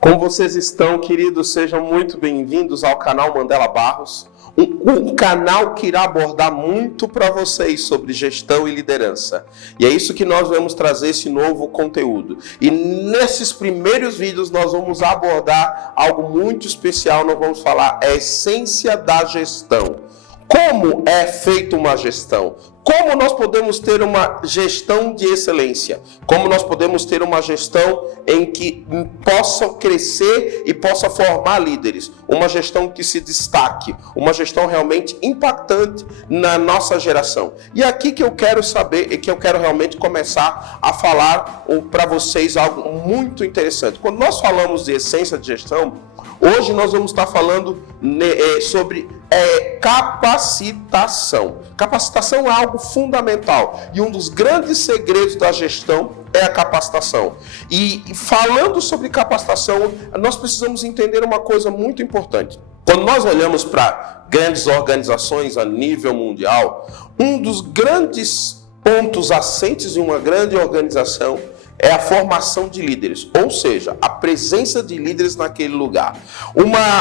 Como vocês estão, queridos? Sejam muito bem-vindos ao canal Mandela Barros, um canal que irá abordar muito para vocês sobre gestão e liderança. E é isso que nós vamos trazer esse novo conteúdo. E nesses primeiros vídeos nós vamos abordar algo muito especial, nós vamos falar a essência da gestão. Como é feita uma gestão? Como nós podemos ter uma gestão de excelência? Como nós podemos ter uma gestão em que possa crescer e possa formar líderes? Uma gestão que se destaque, uma gestão realmente impactante na nossa geração. E aqui que eu quero saber, e que eu quero realmente começar a falar para vocês algo muito interessante. Quando nós falamos de essência de gestão, hoje nós vamos estar falando sobre capacitação. Capacitação é algo fundamental e um dos grandes segredos da gestão é a capacitação. E falando sobre capacitação, nós precisamos entender uma coisa muito importante. Quando nós olhamos para grandes organizações a nível mundial, um dos grandes pontos assentes de uma grande organização é a formação de líderes, ou seja, a presença de líderes naquele lugar.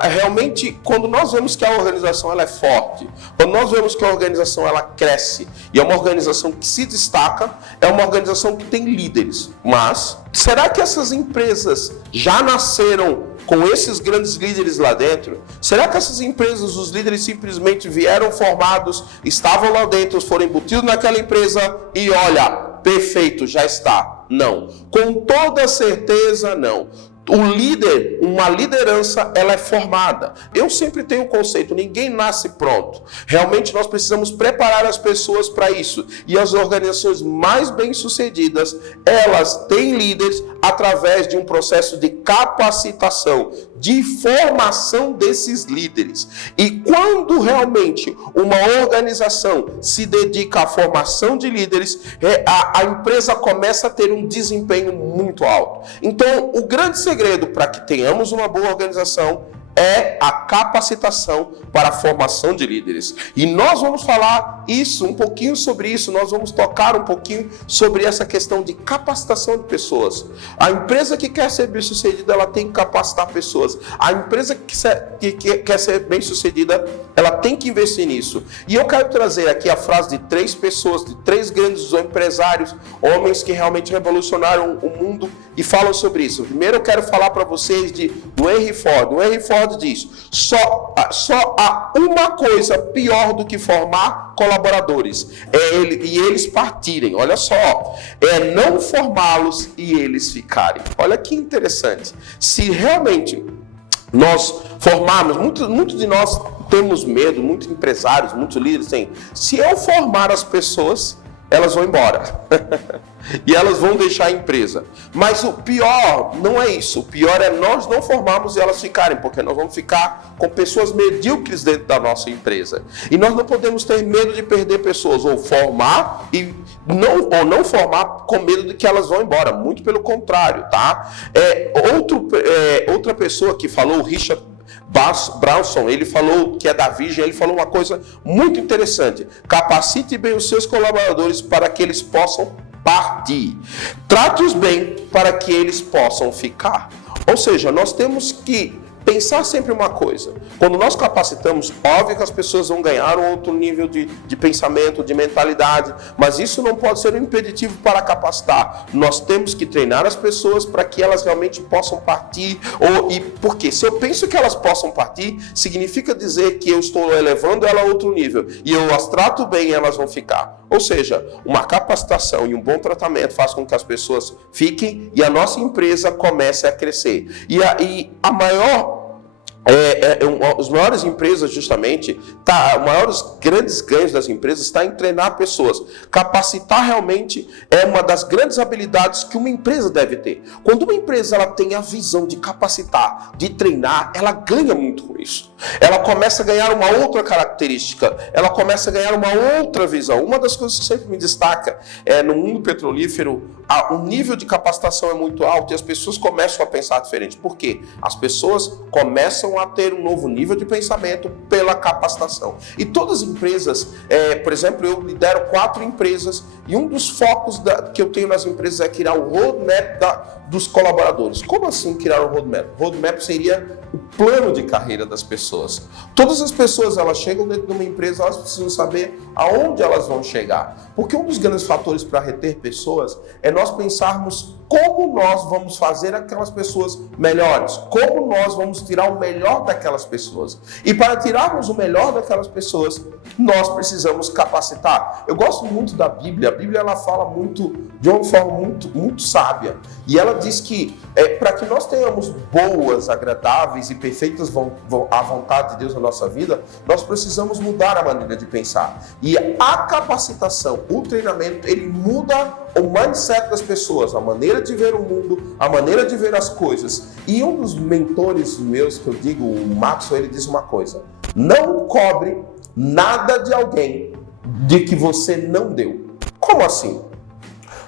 Realmente, quando nós vemos que a organização ela é forte, quando nós vemos que a organização ela cresce, e é uma organização que se destaca, é uma organização que tem líderes. Mas, será que essas empresas já nasceram com esses grandes líderes lá dentro? Será que essas empresas, os líderes simplesmente vieram formados, estavam lá dentro, foram embutidos naquela empresa e olha, perfeito, já está? Não. Com toda certeza, não. O líder, uma liderança, ela é formada. Eu sempre tenho o conceito, ninguém nasce pronto. Realmente nós precisamos preparar as pessoas para isso. E as organizações mais bem-sucedidas, elas têm líderes através de um processo de capacitação, de formação desses líderes. E quando realmente uma organização se dedica à formação de líderes, a empresa começa a ter um desempenho muito alto. Então, o grande segredo para que tenhamos uma boa organização é a capacitação para a formação de líderes. E nós vamos falar um pouquinho sobre isso, nós vamos tocar um pouquinho sobre essa questão de capacitação de pessoas. A empresa que quer ser bem-sucedida, ela tem que capacitar pessoas. A empresa que quer ser bem-sucedida, ela tem que investir nisso. E eu quero trazer aqui a frase de 3 pessoas, de 3 grandes empresários, homens que realmente revolucionaram o mundo e falam sobre isso. Primeiro eu quero falar para vocês do Henry Ford. O Henry Ford diz, só há uma coisa pior do que formar colaboradores, e eles partirem. Olha só, é não formá-los e eles ficarem. Olha que interessante. Se realmente nós formarmos, muitos de nós temos medo, muitos empresários, muitos líderes têm. Se eu formar as pessoas, elas vão embora. E elas vão deixar a empresa. Mas o pior não é isso. O pior é nós não formarmos e elas ficarem, porque nós vamos ficar com pessoas medíocres dentro da nossa empresa. E nós não podemos ter medo de perder pessoas, ou formar ou não formar com medo de que elas vão embora. Muito pelo contrário, tá? Outra pessoa que falou, o Richard Branson, ele falou que é da Vision, ele falou uma coisa muito interessante: capacite bem os seus colaboradores para que eles possam partir, trate-os bem para que eles possam ficar. Ou seja, nós temos que pensar sempre uma coisa: quando nós capacitamos, óbvio que as pessoas vão ganhar um outro nível de pensamento, de mentalidade, mas isso não pode ser um impeditivo para capacitar. Nós temos que treinar as pessoas para que elas realmente possam partir. Porque se eu penso que elas possam partir, significa dizer que eu estou elevando ela a outro nível, e eu as trato bem e elas vão ficar. Ou seja, uma capacitação e um bom tratamento faz com que as pessoas fiquem e a nossa empresa comece a crescer. As maiores empresas, justamente, os maiores grandes ganhos das empresas está em treinar pessoas. Capacitar realmente é uma das grandes habilidades que uma empresa deve ter. Quando uma empresa ela tem a visão de capacitar, de treinar, ela ganha muito com isso. Ela começa a ganhar uma outra característica, ela começa a ganhar uma outra visão. Uma das coisas que sempre me destaca é no mundo petrolífero, o nível de capacitação é muito alto e as pessoas começam a pensar diferente. Por quê? As pessoas começam a ter um novo nível de pensamento pela capacitação. E todas as empresas, por exemplo, eu lidero 4 empresas e um dos focos que eu tenho nas empresas é criar o roadmap dos colaboradores. Como assim criar o roadmap? Roadmap seria o plano de carreira das pessoas. Todas as pessoas, elas chegam dentro de uma empresa, elas precisam saber aonde elas vão chegar. Porque um dos grandes fatores para reter pessoas é nós pensarmos como nós vamos fazer aquelas pessoas melhores, como nós vamos tirar o melhor daquelas pessoas. E para tirarmos o melhor daquelas pessoas, nós precisamos capacitar. Eu gosto muito da Bíblia. A Bíblia, ela fala muito, de uma forma muito sábia. E ela diz que para que nós tenhamos boas, agradáveis e perfeitas a vontade de Deus na nossa vida, nós precisamos mudar a maneira de pensar. E a capacitação, o treinamento, ele muda o mindset das pessoas, a maneira de ver o mundo, a maneira de ver as coisas. E um dos mentores meus, que eu digo, o Maxwell, ele diz uma coisa: não cobre nada de alguém de que você não deu. Como assim?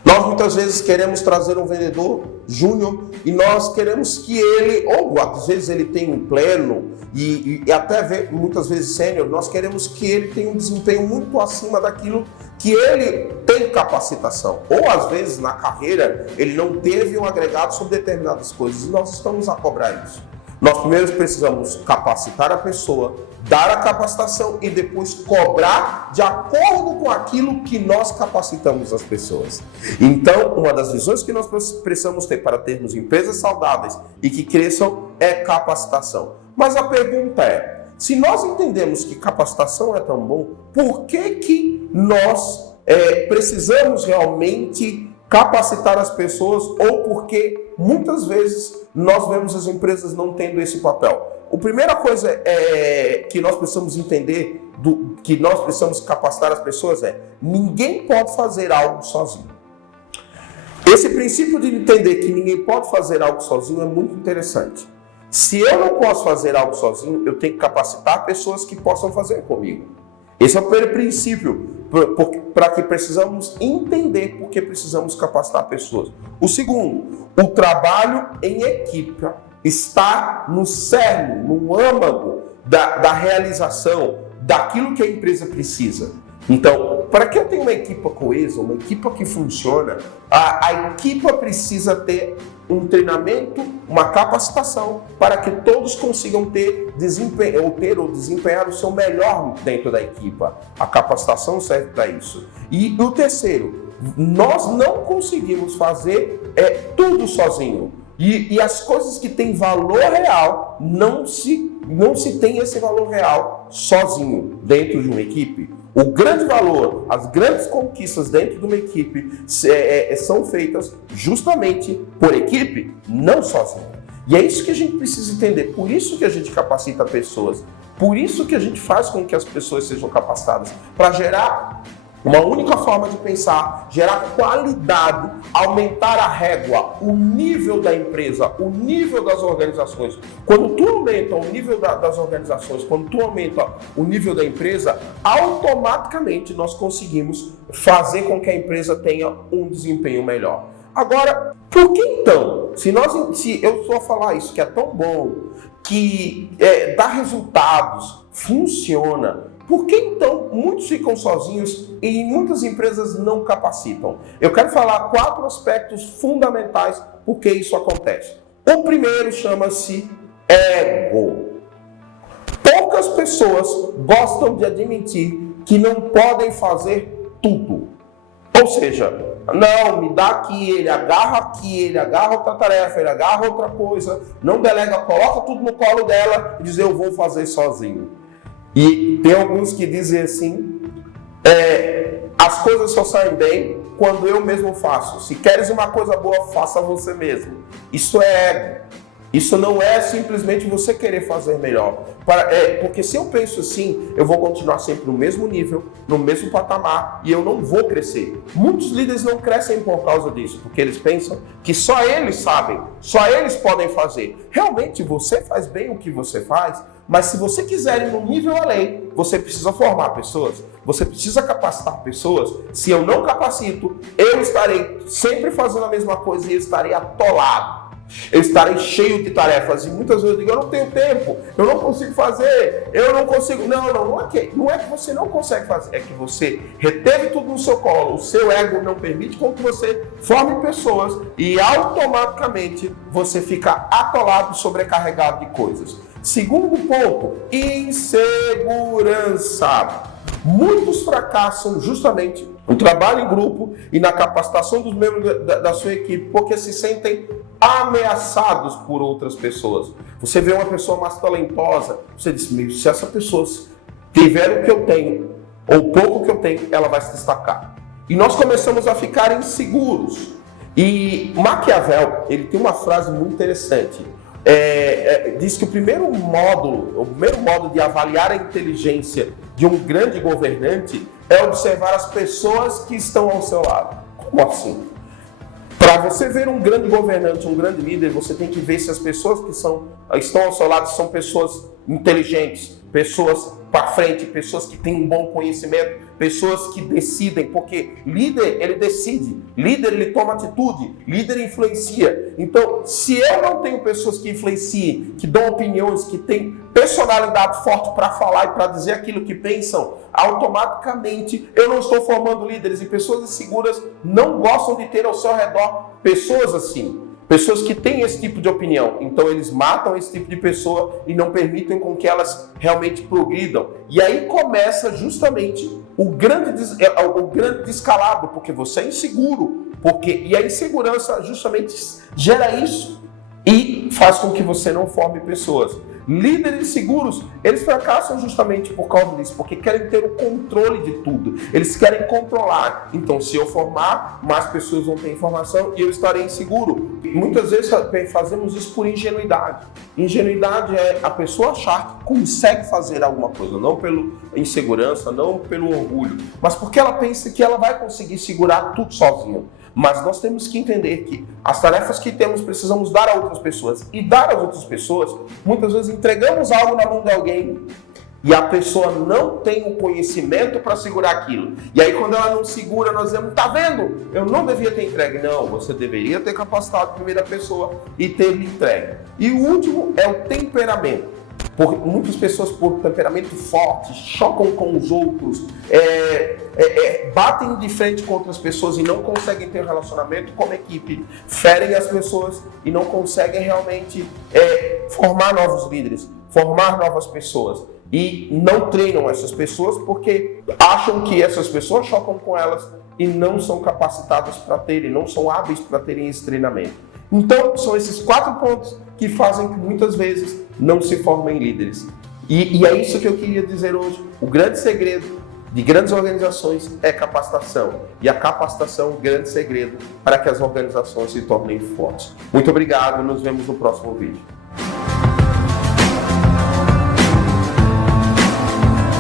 Nós muitas vezes queremos trazer um vendedor júnior e nós queremos que ele, ou às vezes ele tem um pleno e até muitas vezes sênior, nós queremos que ele tenha um desempenho muito acima daquilo que ele tem capacitação. Ou às vezes na carreira ele não teve um agregado sobre determinadas coisas e nós estamos a cobrar isso. Nós primeiro precisamos capacitar a pessoa, dar a capacitação e depois cobrar de acordo com aquilo que nós capacitamos as pessoas. Então, uma das visões que nós precisamos ter para termos empresas saudáveis e que cresçam é capacitação. Mas a pergunta é, se nós entendemos que capacitação é tão bom, por que nós precisamos realmente capacitar as pessoas, ou porque muitas vezes nós vemos as empresas não tendo esse papel? A primeira coisa que nós precisamos entender, que nós precisamos capacitar as pessoas ninguém pode fazer algo sozinho. Esse princípio de entender que ninguém pode fazer algo sozinho é muito interessante. Se eu não posso fazer algo sozinho, eu tenho que capacitar pessoas que possam fazer comigo. Esse é o primeiro princípio para que precisamos entender porque precisamos capacitar pessoas. O segundo, o trabalho em equipe está no cerne, no âmago da realização daquilo que a empresa precisa. Então, para que eu tenha uma equipe coesa, uma equipe que funciona, a equipe precisa ter um treinamento, uma capacitação para que todos consigam ter ou desempenhar o seu melhor dentro da equipe. A capacitação serve para isso. E o terceiro, nós não conseguimos fazer tudo sozinho. E as coisas que têm valor real, não se tem esse valor real sozinho dentro de uma equipe. O grande valor, as grandes conquistas dentro de uma equipe são feitas justamente por equipe, não sozinho. E é isso que a gente precisa entender. Por isso que a gente capacita pessoas. Por isso que a gente faz com que as pessoas sejam capacitadas. Para gerar uma única forma de pensar, gerar qualidade, aumentar a régua, o nível da empresa, o nível das organizações. Quando tu aumenta o nível das organizações, quando tu aumenta o nível da empresa, automaticamente nós conseguimos fazer com que a empresa tenha um desempenho melhor. Agora, por que então, se eu só falar isso que é tão bom, que dá resultados, funciona, por que então muitos ficam sozinhos e muitas empresas não capacitam? Eu quero falar 4 aspectos fundamentais por que isso acontece. O primeiro chama-se ego. Poucas pessoas gostam de admitir que não podem fazer tudo. Ou seja, não, me dá aqui, ele agarra outra tarefa, ele agarra outra coisa, não delega, coloca tudo no colo dela e diz, eu vou fazer sozinho. E tem alguns que dizem assim, as coisas só saem bem quando eu mesmo faço. Se queres uma coisa boa, faça você mesmo. Isso é ego. Isso não é simplesmente você querer fazer melhor. Porque se eu penso assim, eu vou continuar sempre no mesmo nível, no mesmo patamar e eu não vou crescer. Muitos líderes não crescem por causa disso, porque eles pensam que só eles sabem, só eles podem fazer. Realmente você faz bem o que você faz, mas se você quiser ir no nível além, você precisa formar pessoas, você precisa capacitar pessoas. Se eu não capacito, eu estarei sempre fazendo a mesma coisa e eu estarei atolado. Eu estarei cheio de tarefas e muitas vezes eu digo, eu não tenho tempo, eu não consigo fazer, eu não consigo. Não é que você não consegue fazer, é que você reteve tudo no seu colo, o seu ego não permite com que você forme pessoas e automaticamente você fica atolado, sobrecarregado de coisas. Segundo ponto, insegurança. Muitos fracassam justamente no trabalho em grupo e na capacitação dos membros da sua equipe porque se sentem ameaçados por outras pessoas. Você vê uma pessoa mais talentosa, você diz, se essa pessoa tiver o que eu tenho, ou pouco que eu tenho, ela vai se destacar. E nós começamos a ficar inseguros. E Maquiavel, ele tem uma frase muito interessante. Diz que o primeiro modo de avaliar a inteligência de um grande governante é observar as pessoas que estão ao seu lado. Como assim? Para você ver um grande governante, um grande líder, você tem que ver se as pessoas que estão ao seu lado são pessoas inteligentes, pessoas para frente, pessoas que têm um bom conhecimento, pessoas que decidem, porque líder, ele decide, líder, ele toma atitude, líder influencia. Então, se eu não tenho pessoas que influenciem, que dão opiniões, que têm personalidade forte para falar e para dizer aquilo que pensam, automaticamente eu não estou formando líderes, e pessoas inseguras não gostam de ter ao seu redor pessoas assim. Pessoas que têm esse tipo de opinião, então eles matam esse tipo de pessoa e não permitem com que elas realmente progridam. E aí começa justamente o grande descalabro, porque você é inseguro, e a insegurança justamente gera isso e faz com que você não forme pessoas. Líderes seguros, eles fracassam justamente por causa disso, porque querem ter o controle de tudo, eles querem controlar. Então, se eu formar, mais pessoas vão ter informação e eu estarei inseguro. E muitas vezes fazemos isso por ingenuidade. Ingenuidade é a pessoa achar que consegue fazer alguma coisa, não pela insegurança, não pelo orgulho, mas porque ela pensa que ela vai conseguir segurar tudo sozinha. Mas nós temos que entender que as tarefas que temos precisamos dar a outras pessoas. E dar às outras pessoas, muitas vezes entregamos algo na mão de alguém e a pessoa não tem o conhecimento para segurar aquilo. E aí quando ela não segura, nós dizemos, tá vendo? Eu não devia ter entregue. Não, você deveria ter capacitado a primeira pessoa e ter lhe entregue. E o último é o temperamento. Muitas pessoas, por temperamento forte, chocam com os outros, batem de frente com outras pessoas e não conseguem ter relacionamento como equipe, ferem as pessoas e não conseguem realmente formar novos líderes, formar novas pessoas. E não treinam essas pessoas porque acham que essas pessoas chocam com elas e não são capacitadas para terem, não são hábeis para terem esse treinamento. Então, são esses 4 pontos que fazem que muitas vezes não se formem líderes. E é isso que eu queria dizer hoje. O grande segredo de grandes organizações é capacitação. E a capacitação é um grande segredo para que as organizações se tornem fortes. Muito obrigado, nos vemos no próximo vídeo.